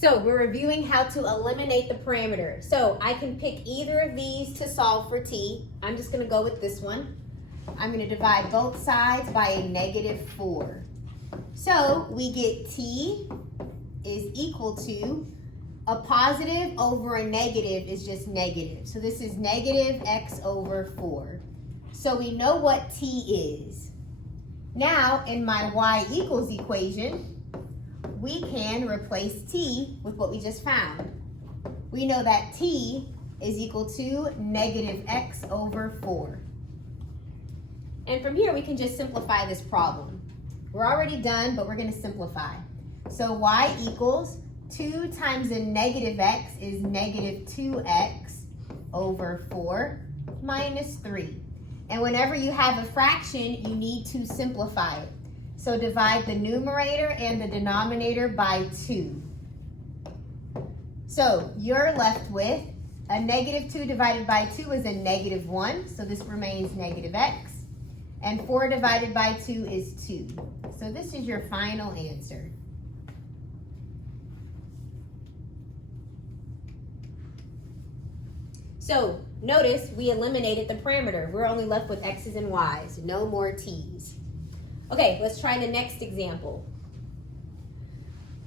So we're reviewing how to eliminate the parameter. So I can pick either of these to solve for t. I'm just going to go with this one. I'm going to divide both sides by a -4. So we get t is equal to a positive over a negative is just negative. So this is negative x over 4. So we know what t is. Now in my y equals equation, we can replace t with what we just found. We know that t is equal to negative x over 4. And from here we can just simplify this problem. We're already done, but we're going to simplify. So y equals 2 times a negative x is negative 2x over 4 minus 3. And whenever you have a fraction, you need to simplify it. So divide the numerator and the denominator by 2. So you're left with a -2 divided by 2 is a -1. So this remains negative x. And 4 divided by 2 is 2. So this is your final answer. So notice we eliminated the parameter. We're only left with x's and y's, no more t's. Okay, let's try the next example.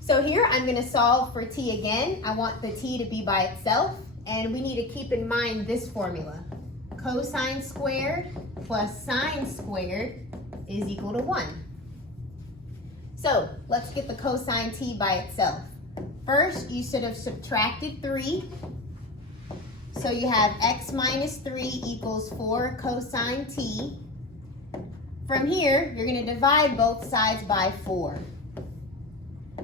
So here I'm going to solve for t again. I want the t to be by itself, and we need to keep in mind this formula. Cosine squared plus sine squared is equal to 1. So let's get the cosine t by itself. First, you should have subtracted 3. So you have x minus 3 equals 4 cosine t. From here, you're going to divide both sides by 4.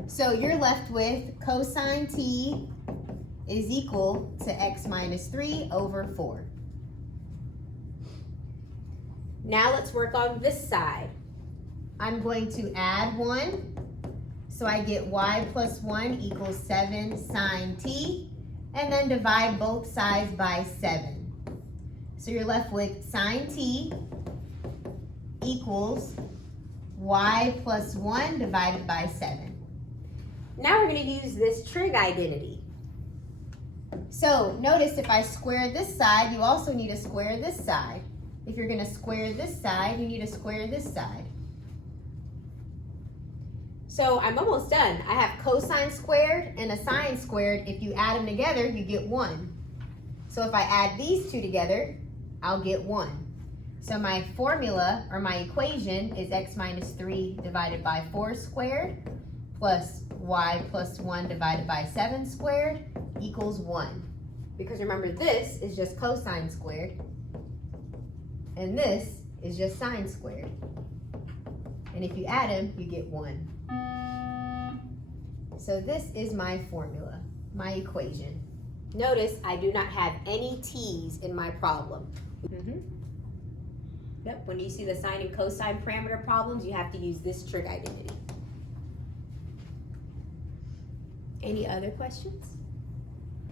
So you're left with cosine t is equal to x minus 3 over 4. Now let's work on this side. I'm going to add 1. So I get y plus 1 equals 7 sine t. And then divide both sides by 7. So you're left with sine t equals y plus 1 divided by 7. Now we're going to use this trig identity. So notice if I square this side, you also need to square this side. If you're going to square this side, you need to square this side. So I'm almost done. I have cosine squared and a sine squared. If you add them together, you get 1. So if I add these two together, I'll get 1. So my formula, or my equation, is x minus 3 divided by 4 squared plus y plus 1 divided by 7 squared equals 1. Because remember, this is just cosine squared, and this is just sine squared. And if you add them, you get 1. So this is my formula, my equation. Notice I do not have any t's in my problem. Yep, when you see the sine and cosine parameter problems, you have to use this trig identity. Any other questions?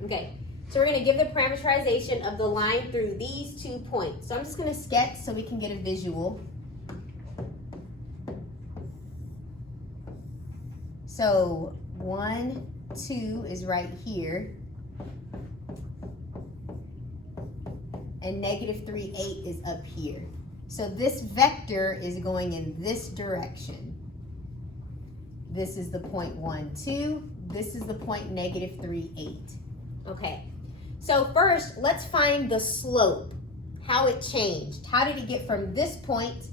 Okay, so we're going to give the parameterization of the line through these 2 points. So I'm just going to sketch so we can get a visual. So 1, 2 is right here. And -3, 8 is up here. So this vector is going in this direction. This is the point 1, 2. This is the point -3, 8. Okay, so first let's find the slope, how it changed. How did it get from this point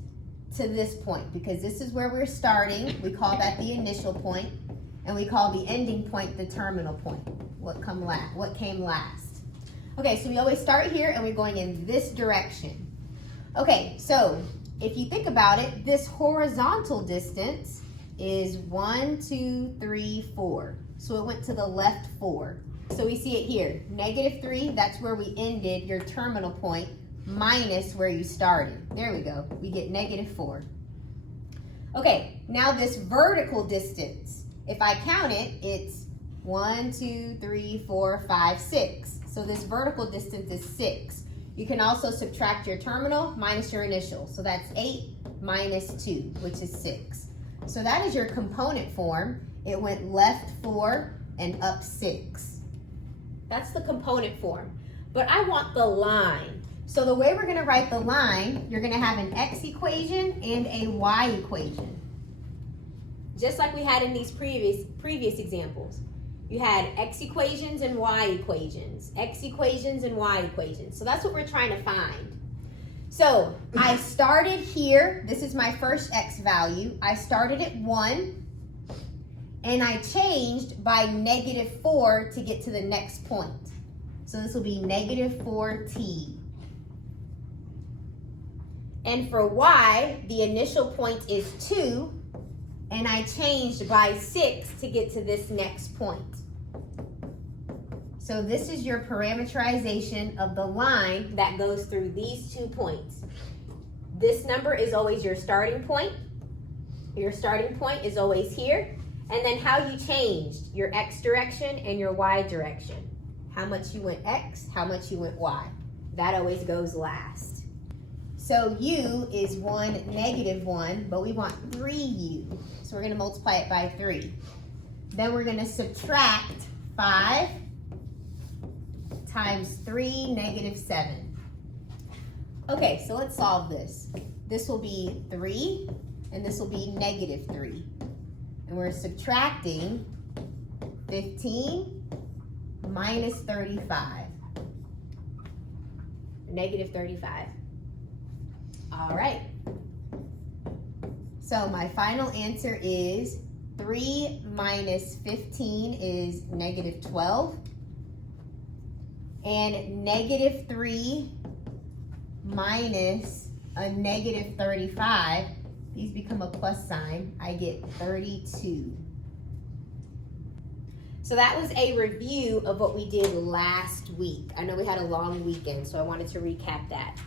to this point? Because this is where we're starting. We call that the initial point, and we call the ending point the terminal point. What came last? Okay, so we always start here and we're going in this direction. Okay, so if you think about it, this horizontal distance is 1, 2, 3, 4. So it went to the left 4. So we see it here, -3, that's where we ended your terminal point, minus where you started. There we go, we get -4. Okay, now this vertical distance, if I count it, it's 1, 2, 3, 4, 5, 6. So this vertical distance is 6. You can also subtract your terminal minus your initial. So that's 8 minus 2, which is 6. So that is your component form. It went left 4, and up 6. That's the component form. But I want the line. So the way we're going to write the line, you're going to have an x equation and a y equation. Just like we had in these previous examples. You had x equations and y equations. X equations and y equations. So that's what we're trying to find. So I started here. This is my first x value. I started at 1. And I changed by -4 to get to the next point. So this will be -4t. And for y, the initial point is 2. And I changed by 6 to get to this next point. So this is your parameterization of the line that goes through these 2 points. This number is always your starting point. Your starting point is always here. And then how you changed your x direction and your y direction. How much you went x, how much you went y. That always goes last. So u is 1, -1, but we want 3u. So we're going to multiply it by 3. Then we're going to subtract 5 times 3, -7. Okay, so let's solve this. This will be 3, and this will be -3. And we're subtracting 15 minus 35. -35. All right. So my final answer is 3 minus 15 is -12. And -3 minus a -35, these become a plus sign. I get 32. So that was a review of what we did last week. I know we had a long weekend, so I wanted to recap that.